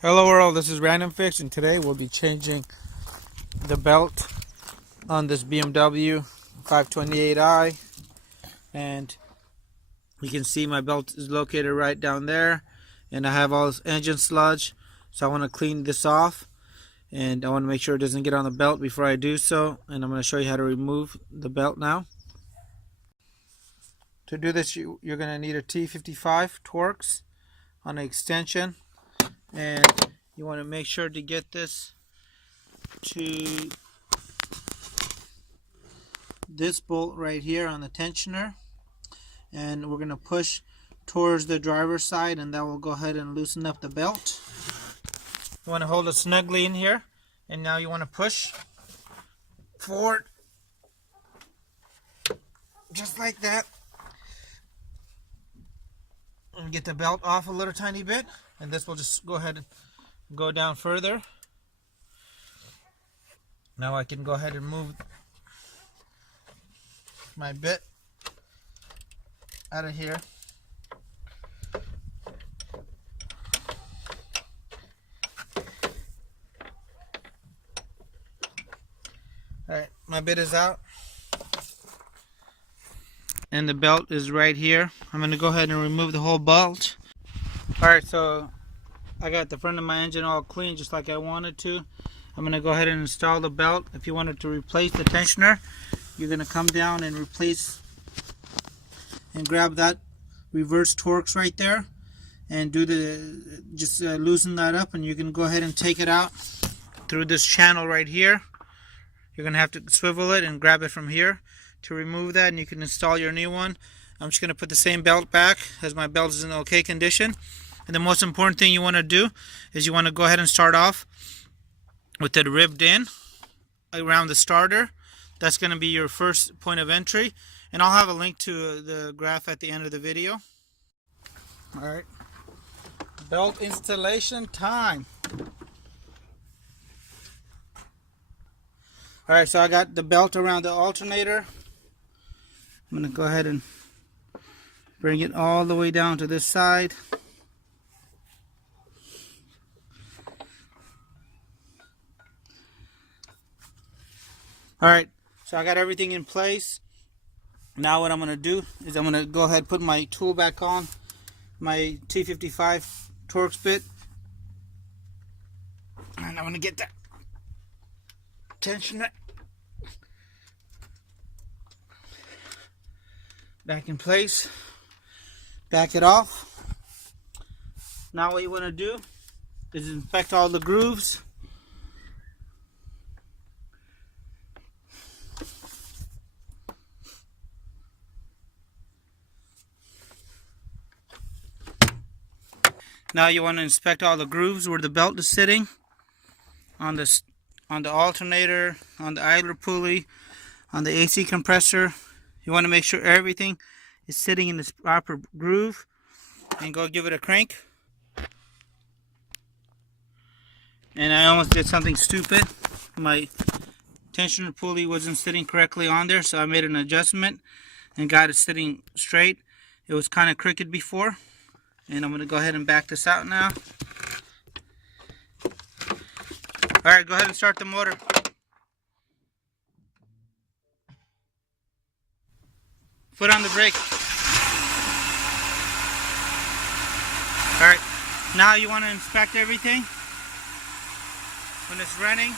Hello world, this is RandomFIX, and today we'll be changing the belt on this BMW 528i. And you can see my belt is located right down there, and I have all this engine sludge, so I want to clean this off, and I want to make sure it doesn't get on the belt before I do so. And I'm going to show you how to remove the belt now. To do this, you're going to need a T55 Torx on an extension. And you want to make sure to get this to this bolt right here on the tensioner, and we're going to push towards the driver's side, and that will go ahead and loosen up the belt. You want to hold it snugly in here, and now you want to push forward just like that and get the belt off a little tiny bit. And this will just go ahead and go down further. Now I can go ahead and move my bit out of here. Alright, my bit is out. And the belt is right here. I'm going to go ahead and remove the whole belt. Alright, so I got the front of my engine all clean just like I wanted to. I'm going to go ahead and install the belt. If you wanted to replace the tensioner, you're going to come down and replace and grab that reverse Torx right there and do the loosen that up, and you can go ahead and take it out through this channel right here. You're going to have to swivel it and grab it from here to remove that, and you can install your new one. I'm just going to put the same belt back as my belt is in okay condition. And the most important thing you want to do is you want to go ahead and start off with it ribbed in around the starter. That's going to be your first point of entry. And I'll have a link to the graph at the end of the video. Alright, belt installation time. Alright, so I got the belt around the alternator. I'm going to go ahead and bring it all the way down to this side. Alright, so I got everything in place. Now what I'm going to do is I'm going to go ahead and put my tool back on, my T55 Torx bit. And I'm going to get that tensioner back in place. Back it off. Now what you want to do is inspect all the grooves. Now you want to inspect all the grooves where the belt is sitting on the alternator, on the idler pulley, on the AC compressor. You want to make sure everything is sitting in this proper groove, and go give it a crank. And I almost did something stupid. My tensioner pulley wasn't sitting correctly on there, so I made an adjustment and got it sitting straight. It was kind of crooked before. And I'm going to go ahead and back this out now. Alright, go ahead and start the motor. Foot on the brake. Alright, now you want to inspect everything when it's running.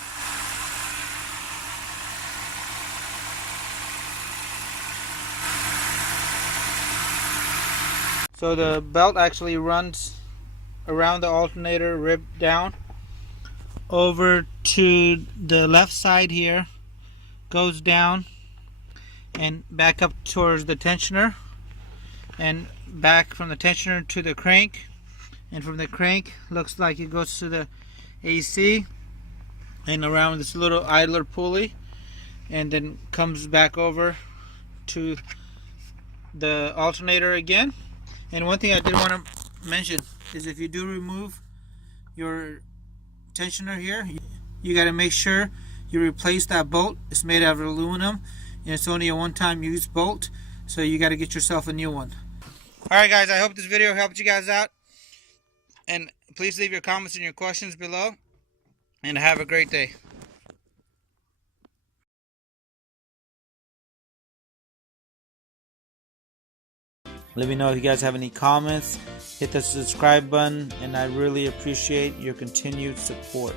So the belt actually runs around the alternator, ribbed down, over to the left side here, goes down, and back up towards the tensioner, and back from the tensioner to the crank, and from the crank looks like it goes to the AC, and around this little idler pulley, and then comes back over to the alternator again. And one thing I did want to mention is if you do remove your tensioner here, you got to make sure you replace that bolt. It's made out of aluminum, and it's only a one-time use bolt, so you got to get yourself a new one. Alright guys, I hope this video helped you guys out. And please leave your comments and your questions below. And have a great day. Let me know if you guys have any comments. Hit the subscribe button, and I really appreciate your continued support.